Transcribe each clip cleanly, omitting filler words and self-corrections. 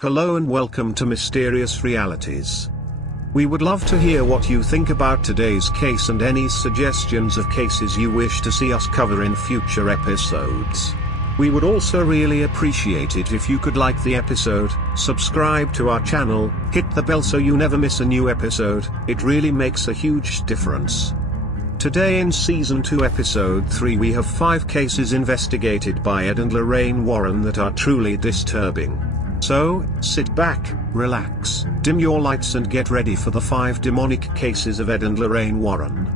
Hello and welcome to Mysterious Realities. We would love to hear what you think about today's case and any suggestions of cases you wish to see us cover in future episodes. We would also really appreciate it if you could like the episode, subscribe to our channel, hit the bell so you never miss a new episode. It really makes a huge difference. Today in Season 2 Episode 3 we have 5 cases investigated by Ed and Lorraine Warren that are truly disturbing. So, sit back, relax, dim your lights and get ready for the 5 demonic cases of Ed and Lorraine Warren.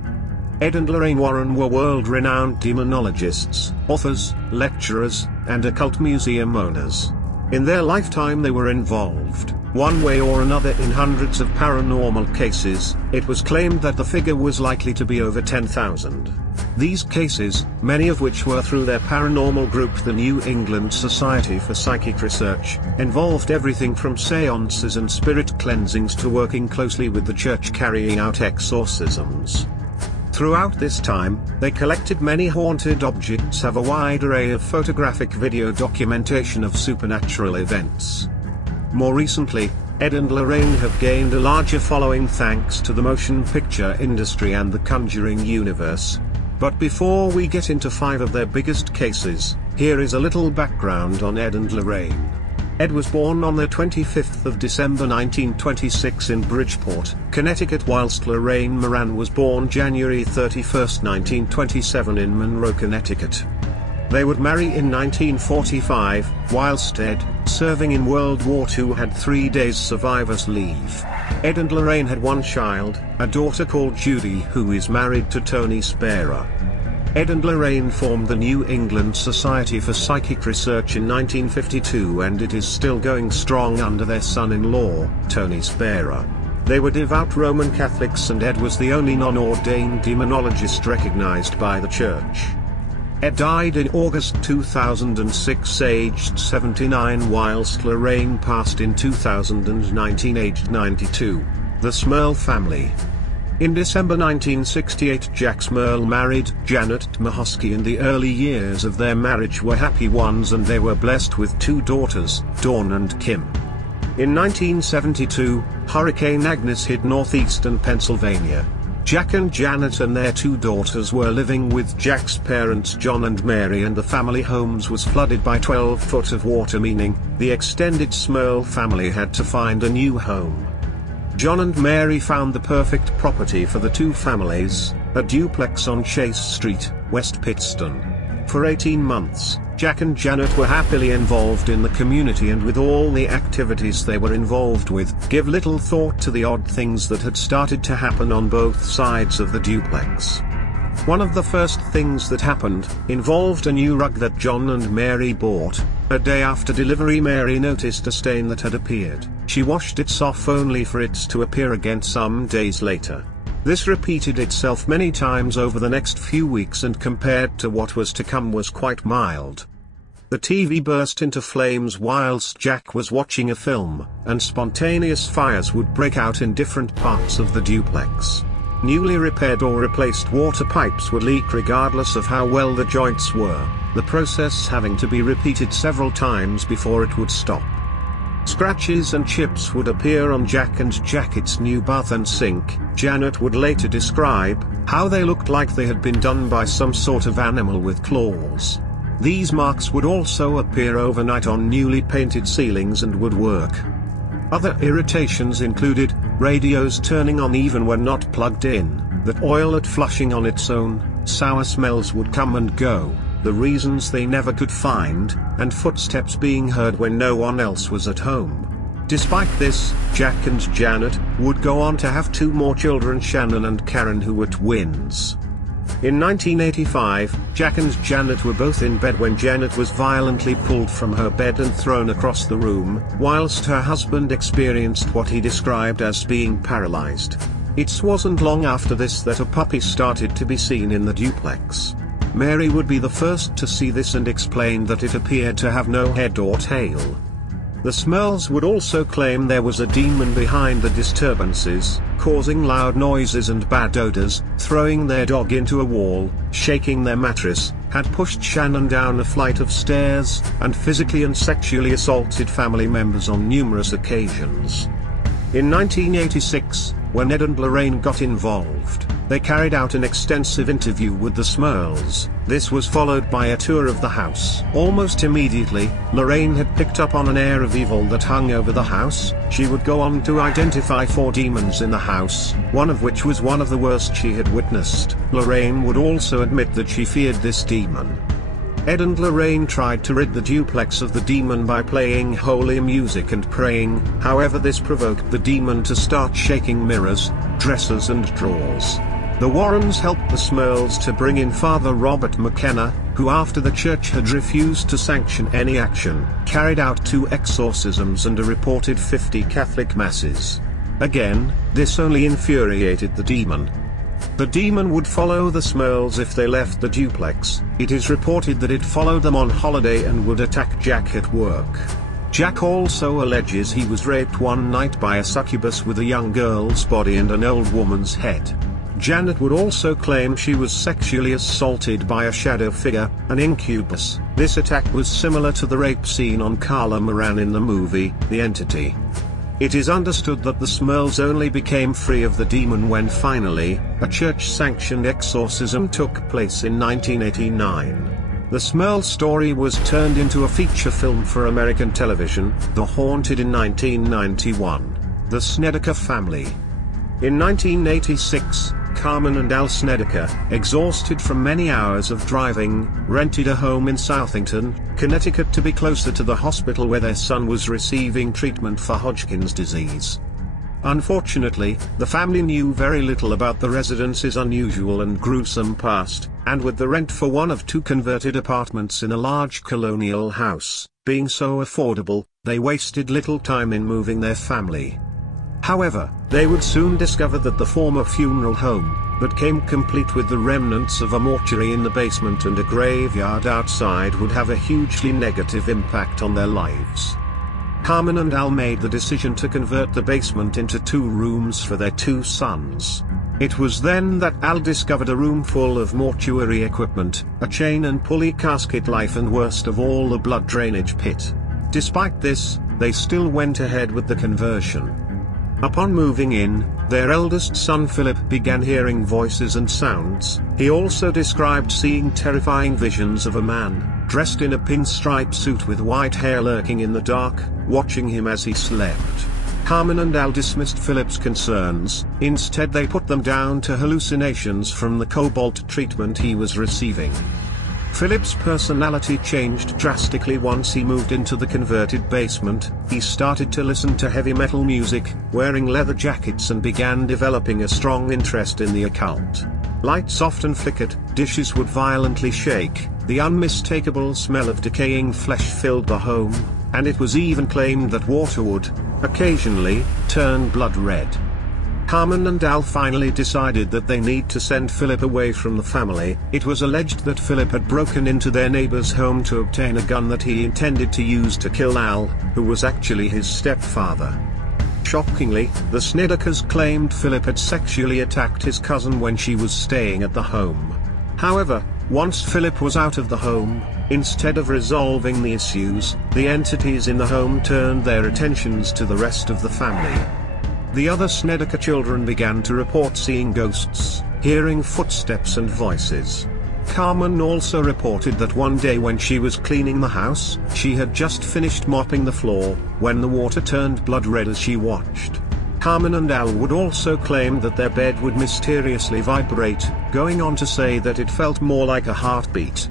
Ed and Lorraine Warren were world-renowned demonologists, authors, lecturers, and occult museum owners. In their lifetime they were involved, one way or another, in hundreds of paranormal cases. It was claimed that the figure was likely to be over 10,000. These cases, many of which were through their paranormal group the New England Society for Psychic Research, involved everything from seances and spirit cleansings to working closely with the church carrying out exorcisms. Throughout this time, they collected many haunted objects, have a wide array of photographic video documentation of supernatural events. More recently, Ed and Lorraine have gained a larger following thanks to the motion picture industry and the Conjuring universe. But before we get into 5 of their biggest cases, here is a little background on Ed and Lorraine. Ed was born on the 25th of December 1926 in Bridgeport, Connecticut, whilst Lorraine Moran was born January 31, 1927 in Monroe, Connecticut. They would marry in 1945, whilst Ed, serving in World War II, had 3 days survivor's leave. Ed and Lorraine had one child, a daughter called Judy, who is married to Tony Spera. Ed and Lorraine formed the New England Society for Psychic Research in 1952, and it is still going strong under their son-in-law, Tony Spera. They were devout Roman Catholics and Ed was the only non-ordained demonologist recognized by the church. Ed died in August 2006 aged 79, whilst Lorraine passed in 2019 aged 92. The Smurl family. In December 1968 Jack Smurl married Janet Mahosky, and the early years of their marriage were happy ones and they were blessed with 2 daughters, Dawn and Kim. In 1972, Hurricane Agnes hit northeastern Pennsylvania. Jack and Janet and their 2 daughters were living with Jack's parents John and Mary, and the family homes was flooded by 12 foot of water, meaning the extended Smurl family had to find a new home. John and Mary found the perfect property for the 2 families, a duplex on Chase Street, West Pittston. For 18 months, Jack and Janet were happily involved in the community and with all the activities they were involved with, give little thought to the odd things that had started to happen on both sides of the duplex. One of the first things that happened involved a new rug that John and Mary bought. A day after delivery, Mary noticed a stain that had appeared. She washed it off only for it to appear again some days later. This repeated itself many times over the next few weeks, and compared to what was to come was quite mild. The TV burst into flames whilst Jack was watching a film, and spontaneous fires would break out in different parts of the duplex. Newly repaired or replaced water pipes would leak regardless of how well the joints were, the process having to be repeated several times before it would stop. Scratches and chips would appear on Jack and Jacket's new bath and sink. Janet would later describe how they looked like they had been done by some sort of animal with claws. These marks would also appear overnight on newly painted ceilings and woodwork. Other irritations included radios turning on even when not plugged in, the toilet flushing on its own, sour smells would come and go, the reasons they never could find, and footsteps being heard when no one else was at home. Despite this, Jack and Janet would go on to have 2 more children, Shannon and Karen, who were twins. In 1985, Jack and Janet were both in bed when Janet was violently pulled from her bed and thrown across the room, whilst her husband experienced what he described as being paralyzed. It wasn't long after this that a puppy started to be seen in the duplex. Mary would be the first to see this and explained that it appeared to have no head or tail. The Smurls would also claim there was a demon behind the disturbances, causing loud noises and bad odors, throwing their dog into a wall, shaking their mattress, had pushed Shannon down a flight of stairs, and physically and sexually assaulted family members on numerous occasions. In 1986, when Ed and Lorraine got involved, they carried out an extensive interview with the Smurls. This was followed by a tour of the house. Almost immediately, Lorraine had picked up on an air of evil that hung over the house. She would go on to identify 4 demons in the house, one of which was one of the worst she had witnessed. Lorraine would also admit that she feared this demon. Ed and Lorraine tried to rid the duplex of the demon by playing holy music and praying, however this provoked the demon to start shaking mirrors, dressers and drawers. The Warrens helped the Smurls to bring in Father Robert McKenna, who after the church had refused to sanction any action, carried out 2 exorcisms and a reported 50 Catholic masses. Again, this only infuriated the demon. The demon would follow the Smurls if they left the duplex. It is reported that it followed them on holiday and would attack Jack at work. Jack also alleges he was raped one night by a succubus with a young girl's body and an old woman's head. Janet would also claim she was sexually assaulted by a shadow figure, an incubus. This attack was similar to the rape scene on Carla Moran in the movie, The Entity. It is understood that the Smurls only became free of the demon when finally, a church-sanctioned exorcism took place in 1989. The Smurl story was turned into a feature film for American television, The Haunted in 1991. The Snedeker Family. In 1986, Carmen and Al Snedeker, exhausted from many hours of driving, rented a home in Southington, Connecticut to be closer to the hospital where their son was receiving treatment for Hodgkin's disease. Unfortunately, the family knew very little about the residence's unusual and gruesome past, and with the rent for one of 2 converted apartments in a large colonial house being so affordable, they wasted little time in moving their family. However, they would soon discover that the former funeral home, that came complete with the remnants of a mortuary in the basement and a graveyard outside, would have a hugely negative impact on their lives. Carmen and Al made the decision to convert the basement into 2 rooms for their 2 sons. It was then that Al discovered a room full of mortuary equipment, a chain and pulley casket life, and worst of all, a blood drainage pit. Despite this, they still went ahead with the conversion. Upon moving in, their eldest son Philip began hearing voices and sounds. He also described seeing terrifying visions of a man, dressed in a pinstripe suit with white hair lurking in the dark, watching him as he slept. Carmen and Al dismissed Philip's concerns. Instead they put them down to hallucinations from the cobalt treatment he was receiving. Philip's personality changed drastically once he moved into the converted basement. He started to listen to heavy metal music, wearing leather jackets, and began developing a strong interest in the occult. Lights often flickered, dishes would violently shake, the unmistakable smell of decaying flesh filled the home, and it was even claimed that water would, occasionally, turn blood red. Carmen and Al finally decided that they need to send Philip away from the family. It was alleged that Philip had broken into their neighbor's home to obtain a gun that he intended to use to kill Al, who was actually his stepfather. Shockingly, the Snedekers claimed Philip had sexually attacked his cousin when she was staying at the home. However, once Philip was out of the home, instead of resolving the issues, the entities in the home turned their attentions to the rest of the family. The other Snedeker children began to report seeing ghosts, hearing footsteps and voices. Carmen also reported that one day when she was cleaning the house, she had just finished mopping the floor, when the water turned blood red as she watched. Carmen and Al would also claim that their bed would mysteriously vibrate, going on to say that it felt more like a heartbeat.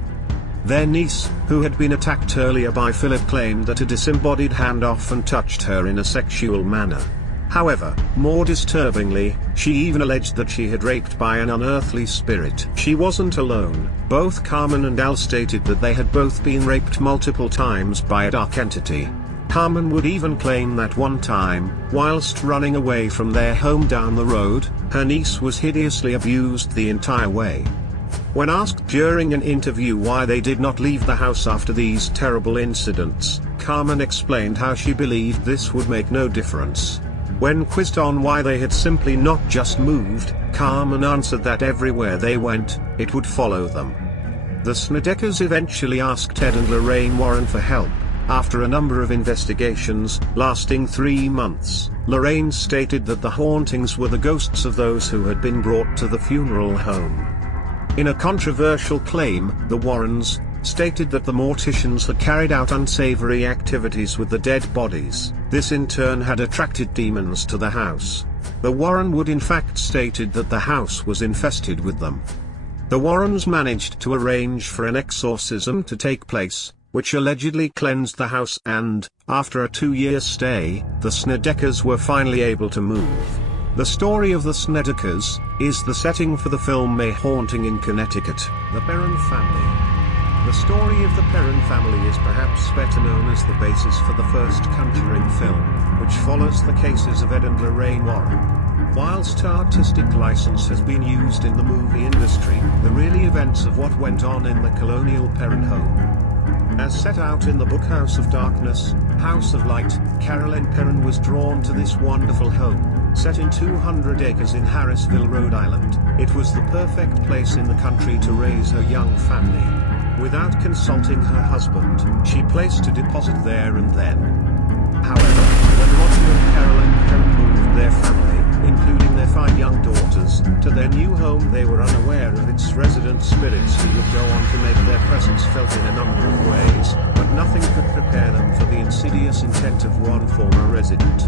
Their niece, who had been attacked earlier by Philip, claimed that a disembodied hand often touched her in a sexual manner. However, more disturbingly, she even alleged that she had raped by an unearthly spirit. She wasn't alone. Both Carmen and Al stated that they had both been raped multiple times by a dark entity. Carmen would even claim that one time, whilst running away from their home down the road, her niece was hideously abused the entire way. When asked during an interview why they did not leave the house after these terrible incidents, Carmen explained how she believed this would make no difference. When quizzed on why they had simply not just moved, Carmen answered that everywhere they went, it would follow them. The Snedekers eventually asked Ed and Lorraine Warren for help. After a number of investigations, lasting 3 months, Lorraine stated that the hauntings were the ghosts of those who had been brought to the funeral home. In a controversial claim, the Warrens stated that the morticians had carried out unsavory activities with the dead bodies. This in turn had attracted demons to the house. The Warren would in fact stated that the house was infested with them. The Warrens managed to arrange for an exorcism to take place, which allegedly cleansed the house, and, after a 2-year stay, the Snedekers were finally able to move. The story of the Snedekers is the setting for the film A Haunting in Connecticut. The Perron family. The story of the Perron family is perhaps better known as the basis for the first Conjuring film, which follows the cases of Ed and Lorraine Warren. Whilst artistic license has been used in the movie industry, the real events of what went on in the colonial Perron home. As set out in the book House of Darkness, House of Light, Carolyn Perron was drawn to this wonderful home, set in 200 acres in Harrisville, Rhode Island. It was the perfect place in the country to raise her young family. Without consulting her husband, she placed a deposit there and then. However, when Roger and Carolyn Perron moved their family, including their 5 young daughters, to their new home, they were unaware of its resident spirits who would go on to make their presence felt in a number of ways, but nothing could prepare them for the insidious intent of one former resident.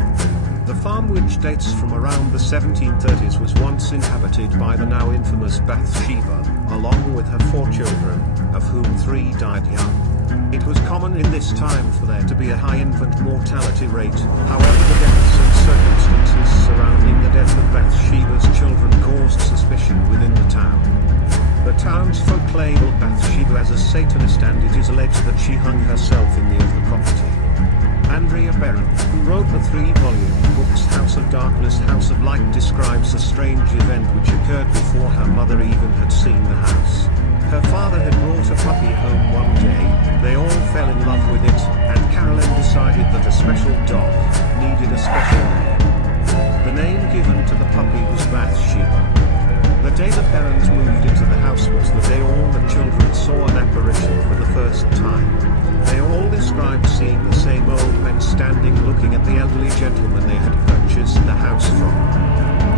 The farm, which dates from around the 1730s, was once inhabited by the now infamous Bathsheba, along with her 4 children, of whom 3 died young. It was common in this time for there to be a high infant mortality rate. However, the deaths and circumstances surrounding the death of Bathsheba's children caused suspicion within the town. The townsfolk labeled Bathsheba as a Satanist, and it is alleged that she hung herself in the of the property. Andrea Perron, who wrote the 3-volume books House of Darkness, House of Light, describes a strange event which occurred before her mother even had seen the house. Her father had brought a puppy home one day, they all fell in love with it, and Carolyn decided that a special dog needed a special name. The name given to the puppy was Bathsheba. The day the Perrons moved into the house was the day all the children saw an apparition for the first time. They all described seeing the same old men standing looking at the elderly gentleman they had purchased the house from.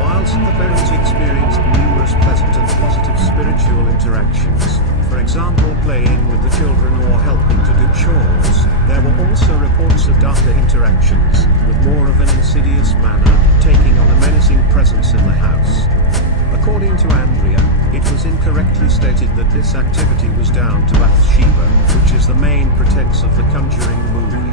Whilst the Perrons experienced numerous pleasant and positive spiritual interactions, for example playing with the children or helping to do chores, there were also reports of darker interactions, with more of an insidious manner, taking on a menacing presence in the house. According to Andrea, it was incorrectly stated that this activity was down to Bathsheba, which is the main pretense of the Conjuring movie.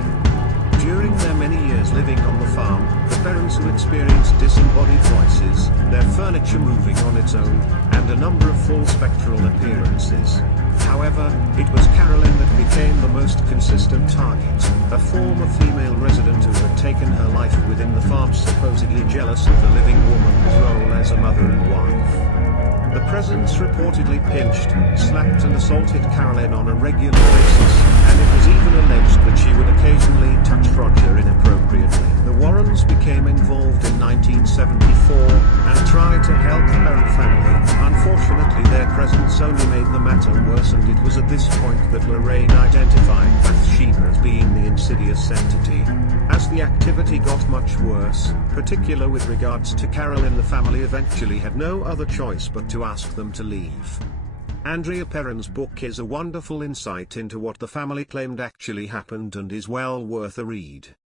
During their many years living on the farm, the Perrons who experienced disembodied voices, their furniture moving on its own, and a number of full spectral appearances. However, it was Carolyn that became the most consistent target, a former female resident who had taken her life within the farm, supposedly jealous of the living woman's role as a mother and wife. The presence reportedly pinched, slapped and assaulted Carolyn on a regular basis, and it was even alleged that she would occasionally touch Roger inappropriately. The Warrens became involved in 1974, and tried to help the Perron family. Unfortunately, their presence only made the matter worse, and it was at this point that Lorraine identified Bathsheba as being the insidious entity. As the activity got much worse, particularly with regards to Carolyn, the family eventually had no other choice but to ask them to leave. Andrea Perron's book is a wonderful insight into what the family claimed actually happened and is well worth a read.